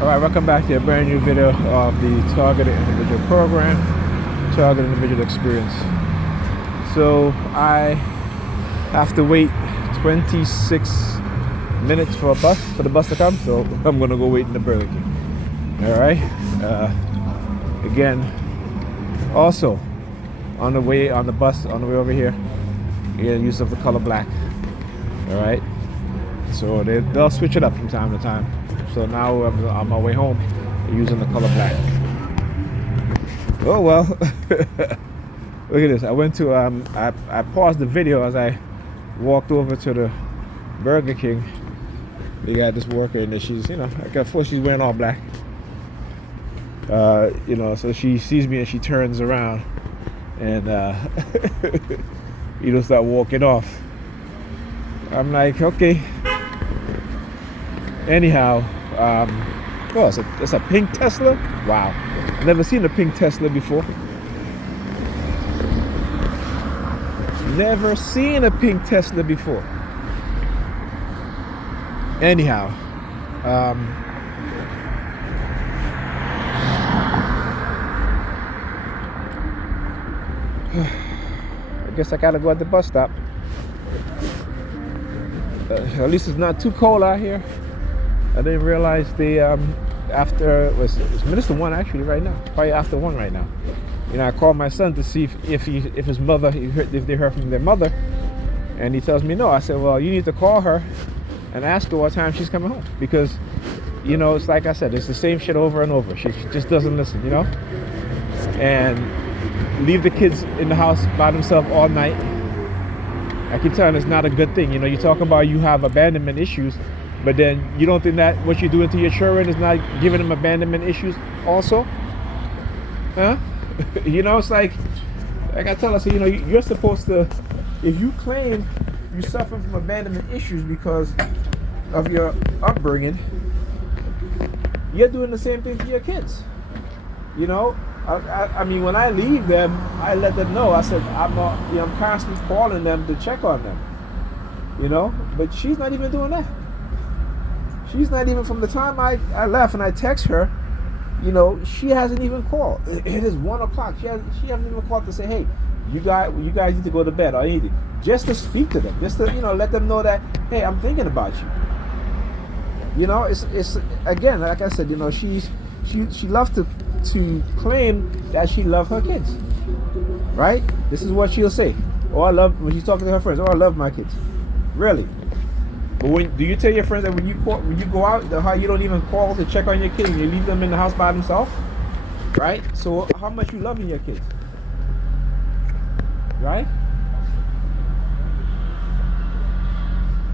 Alright, welcome back to a brand new video of the Targeted Individual Program, Targeted Individual Experience. So I have to wait 26 minutes for the bus to come, so I'm gonna go wait in the Burger King. Alright. Again, also on the way on the bus, on the way over here, you get use of the color black. Alright. So they'll switch it up from time to time. So now I'm on my way home using the color black. Oh well. Look at this. I went to I paused the video as I walked over to the Burger King. We got this worker and she's, you know, of course she's wearing all black. You know, so she sees me and she turns around and you know, start walking off. I'm like, okay. Anyhow, oh, it's a pink Tesla. Wow, I've never seen a pink Tesla before. Never seen a pink Tesla before. Anyhow, I guess I gotta go at the bus stop. At least it's not too cold out here. I didn't realize the after it's Minister 1 actually right now. Probably after 1 right now. You know, I called my son to see if his mother, if they heard from their mother, and he tells me no. I said, well, you need to call her and ask her what time she's coming home, because you know, it's like I said, it's the same shit over and over. She just doesn't listen, you know. And leave the kids in the house by themselves all night. I keep telling it's not a good thing. You know, you talk about you have abandonment issues, but then you don't think that what you're doing to your children is not giving them abandonment issues also? Huh? You know, it's like I tell us, you know, you're supposed to, if you claim you suffer from abandonment issues because of your upbringing, you're doing the same thing to your kids. You know, I mean, when I leave them, I let them know. I said, I'm constantly calling them to check on them. You know, but she's not even doing that. She's not even, from the time I left and I text her, you know, she hasn't even called. It is 1 o'clock. She hasn't even called to say, hey, you guys need to go to bed or anything. Just to speak to them, just to, you know, let them know that, hey, I'm thinking about you. You know, it's again, like I said, you know, she loves to claim that she loves her kids, right? This is what she'll say. Oh, I love, when she's talking to her friends. Oh, I love my kids. Really? But do you tell your friends that when you go out, how you don't even call to check on your kids and you leave them in the house by themselves? Right? So how much you loving your kids? Right?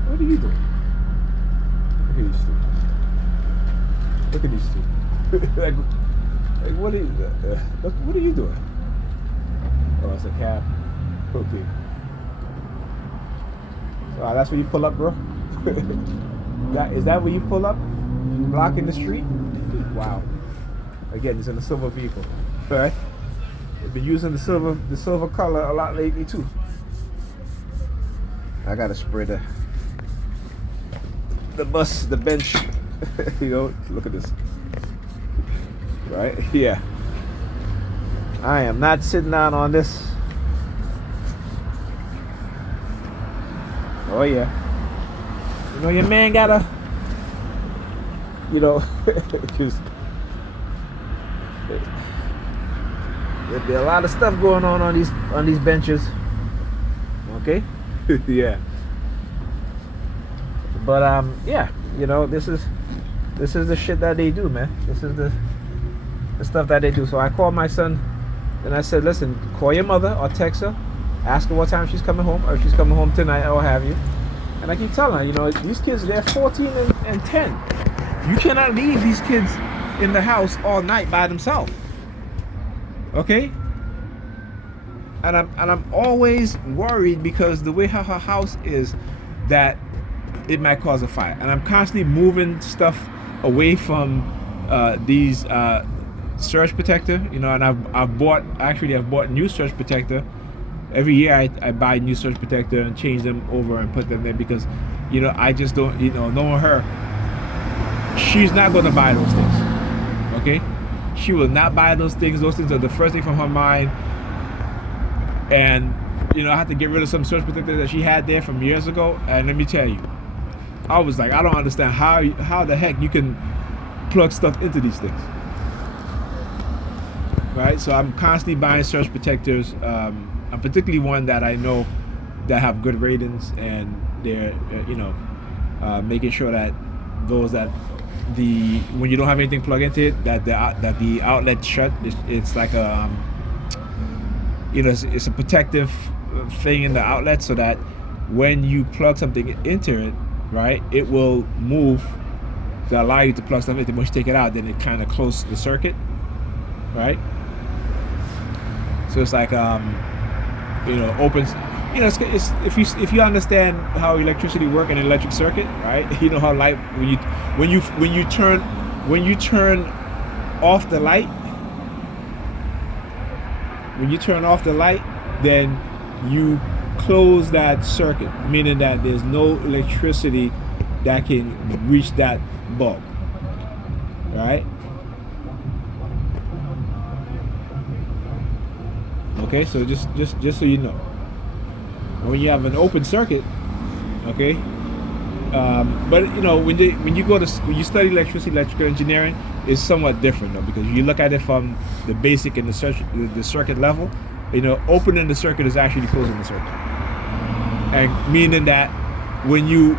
What are you doing? Look at these two. like what are you doing? Oh, it's a cab. Okay. So that's where you pull up, bro? Is that where you pull up? Blocking the street? Wow. Again, it's in a silver vehicle. Right? They've been using the silver color a lot lately too. I gotta spray the bench. You know, look at this. Right? Yeah. I am not sitting down on this. Oh yeah. You know, your man gotta, you know, just, there'll be a lot of stuff going on these benches. Okay? Yeah. But yeah, you know, this is the shit that they do, man. This is the stuff that they do. So I called my son and I said, listen, call your mother or text her, ask her what time she's coming home, or if she's coming home tonight, or what have you. And I keep telling her, you know, these kids, they're 14 and 10. You cannot leave these kids in the house all night by themselves. Okay? And I'm always worried because the way her house is, that it might cause a fire. And I'm constantly moving stuff away from these surge protector, you know, and I've bought new surge protector. Every year I buy new surge protector and change them over and put them there because, you know, I just don't, you know, knowing her, she's not going to buy those things. Okay, she will not buy those things. Those things are the first thing from her mind. And I had to get rid of some surge protectors that she had there from years ago. And let me tell you, I was like, I don't understand how the heck you can plug stuff into these things, right? So I'm constantly buying surge protectors. I'm particularly one that I know that have good ratings, and they're making sure that those that when you don't have anything plugged into it, that the outlet shut. It's like a it's a protective thing in the outlet, so that when you plug something into it, right, it will move to allow you to plug stuff into. Once you take it out, then it kind of closes the circuit, right? So it's like opens. It's if you understand how electricity works in an electric circuit, right? You know how light when you turn off the light. When you turn off the light, then you close that circuit, meaning that there's no electricity that can reach that bulb, right? Okay, so just so you know, when you have an open circuit, okay, but when you study electrical engineering, it's somewhat different though, because you look at it from the basic and the circuit level. Opening the circuit is actually closing the circuit, and meaning that when you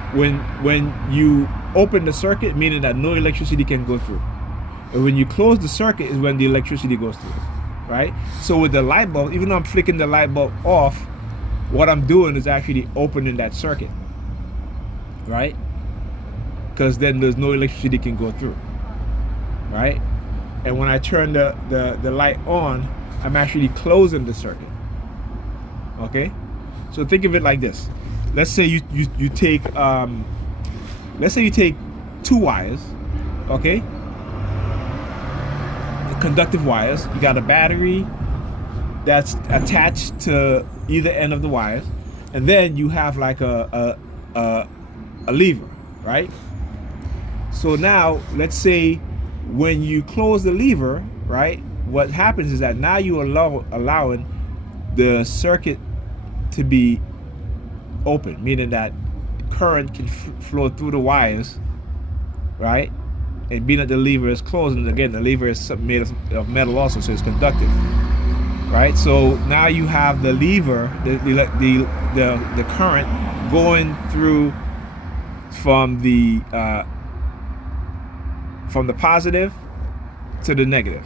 open the circuit, meaning that no electricity can go through, and when you close the circuit is when the electricity goes through, right? So with the light bulb, even though I'm flicking the light bulb off, what I'm doing is actually opening that circuit, right? Because then there's no electricity can go through, right? And when I turn the light on, I'm actually closing the circuit. Okay, so think of it like this. Let's say you take two wires, okay, conductive wires. You got a battery that's attached to either end of the wires, and then you have like a lever, right? So now let's say when you close the lever, right, what happens is that now you allowing the circuit to be open, meaning that current can flow through the wires, right? And being that the lever is closed, and again the lever is made of metal also, so it's conductive, right? So now you have the lever, the current going through from the positive to the negative,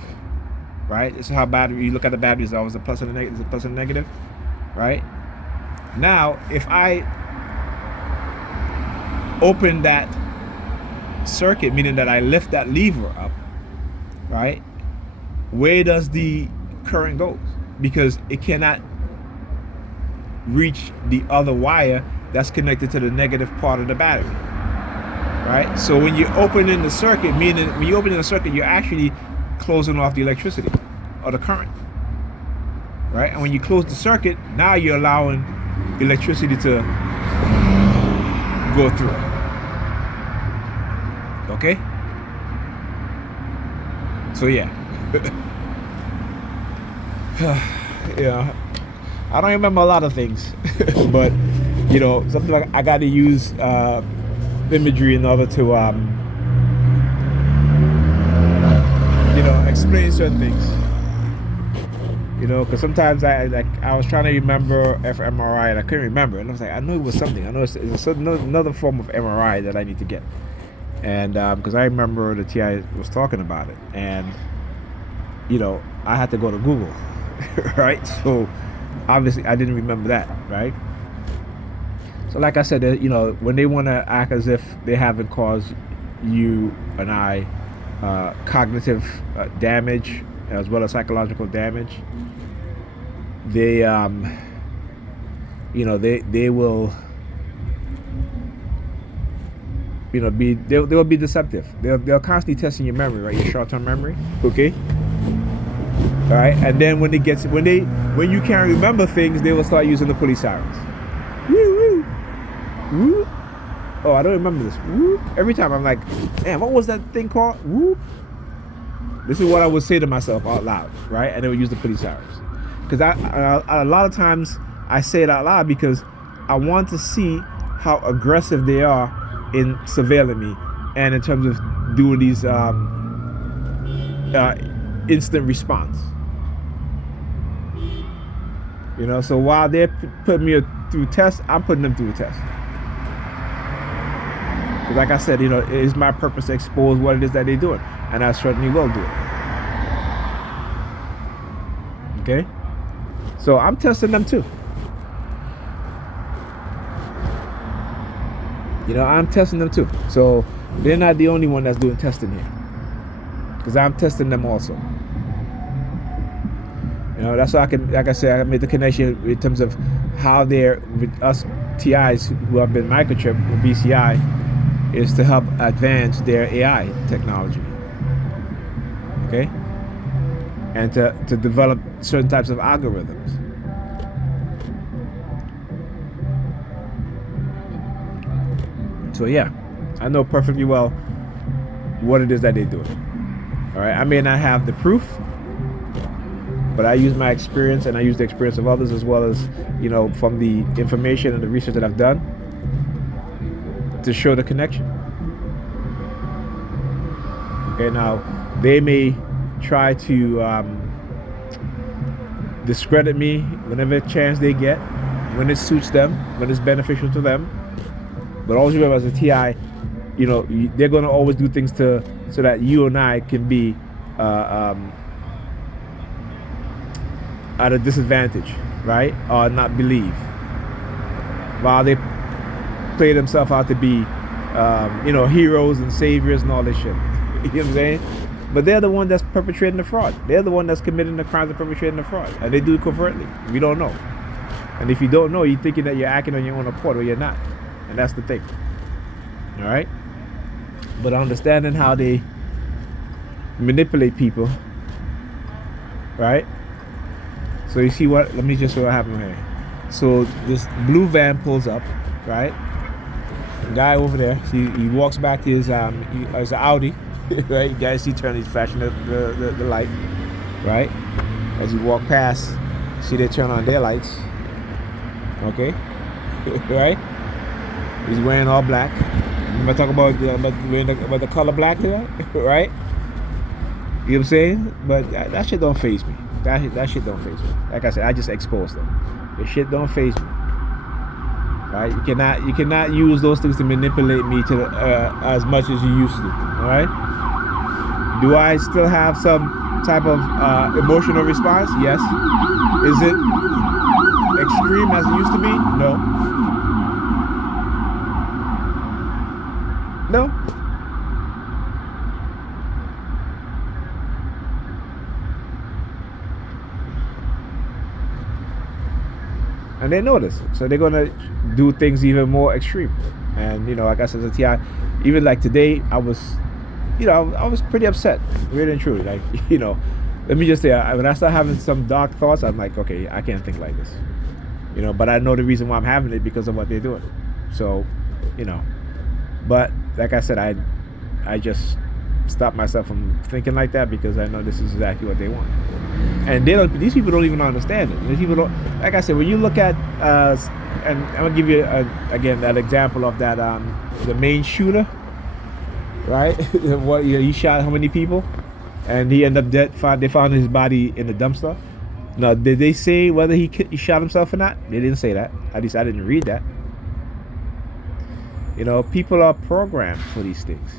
right? This is how battery, you look at the battery, it's always a plus and a negative, it's a plus and a negative, right? Now, if I open that circuit, meaning that I lift that lever up, right, where does the current go? Because it cannot reach the other wire that's connected to the negative part of the battery, right? So when you're opening the circuit, meaning when you open the circuit, you're actually closing off the electricity or the current, right? And when you close the circuit, now you're allowing electricity to go through. Okay? So yeah. Yeah, I don't remember a lot of things, but something like I got to use imagery in order to explain certain things. Because sometimes I was trying to remember fMRI and I couldn't remember, and I was like, I knew it was something. I know it's another form of MRI that I need to get, and because I remember the TI was talking about it, and I had to go to Google. Right, so obviously I didn't remember that, right? So like I said, when they want to act as if they haven't caused you and I cognitive damage as well as psychological damage, they they will they'll be deceptive. They'll constantly testing your memory, right? Your short-term memory, okay? All right, and then when you can't remember things, they will start using the police sirens. Woo, woo, woo. Oh, I don't remember this. Woo. Every time I'm like, damn, what was that thing called? Woo. This is what I would say to myself out loud, right? And then we use the police sirens. Because a lot of times I say it out loud because I want to see how aggressive they are in surveilling me and in terms of doing these instant response. You know, so while they're putting me through tests, I'm putting them through a test. Because like I said, you know, it is my purpose to expose what it is that they're doing. And I certainly will do it. Okay? So I'm testing them too. You know, I'm testing them too. So they're not the only one that's doing testing here. Because I'm testing them also. You know, that's why I can, like I said, I made the connection in terms of how they're, with us TIs who have been microchipped with BCI, is to help advance their AI technology. Okay? And to develop certain types of algorithms. So yeah, I know perfectly well what it is that they're doing. All right, I may not have the proof, but I use my experience and I use the experience of others, as well as, you know, from the information and the research that I've done, to show the connection. Okay, now they may try to discredit me whenever chance they get, when it suits them, when it's beneficial to them. But always remember, as a TI, you know, they're going to always do things so that you and I can be at a disadvantage, right? Or not believe. While they play themselves out to be, you know, heroes and saviors and all this shit. You know what I'm saying? But they're the one that's perpetrating the fraud. They're the one that's committing the crimes and perpetrating the fraud. And they do it covertly. We don't know. And if you don't know, you're thinking that you're acting on your own accord, or you're not. And that's the thing. All right? But understanding how they manipulate people, right? So you see what, let me just show what happened here. So this blue van pulls up, right? The guy over there, he walks back to his Audi, right? You guys see, turn, he's flashing the light, right? As he walk past, see they turn on their lights, okay? Right? He's wearing all black. Remember I talk about the color black today, right? You know what I'm saying? But that shit don't faze me. That shit don't faze me. Like I said, I just exposed them. The shit don't faze me. Right? You cannot use those things to manipulate me to as much as you used to. All right? Do I still have some type of emotional response? Yes. Is it extreme as it used to be? No. No. And they know this, so they're gonna do things even more extreme. And you know, like I said, as a TI, even like today, I was pretty upset, really and truly. Like, you know, let me just say, when I start having some dark thoughts, I'm like, okay, I can't think like this. You know, but I know the reason why I'm having it, because of what they're doing. So, you know, but like I said, I just stop myself from thinking like that, because I know this is exactly what they want. And these people don't even understand it. These people don't, like I said, when you look at and I'm gonna give you again that example of that the main shooter, right? What, you know, he shot how many people, and he ended up dead. They found his body in the dumpster. Now, did they say whether he shot himself or not? They didn't say that. At least I didn't read that. You know, people are programmed for these things.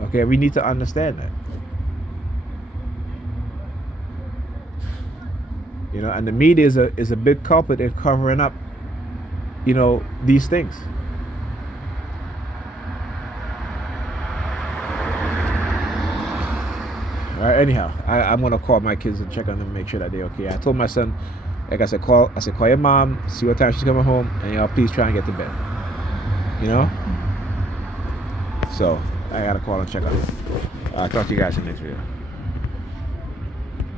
Okay, we need to understand that. You know, and the media is a big culprit in covering up, you know, these things. All right, anyhow, I'm gonna call my kids and check on them, make sure that they're okay. I told my son, like I said, call your mom, see what time she's coming home, and y'all please try and get to bed. You know? So I gotta call and check on them. I'll talk to you guys in the next video.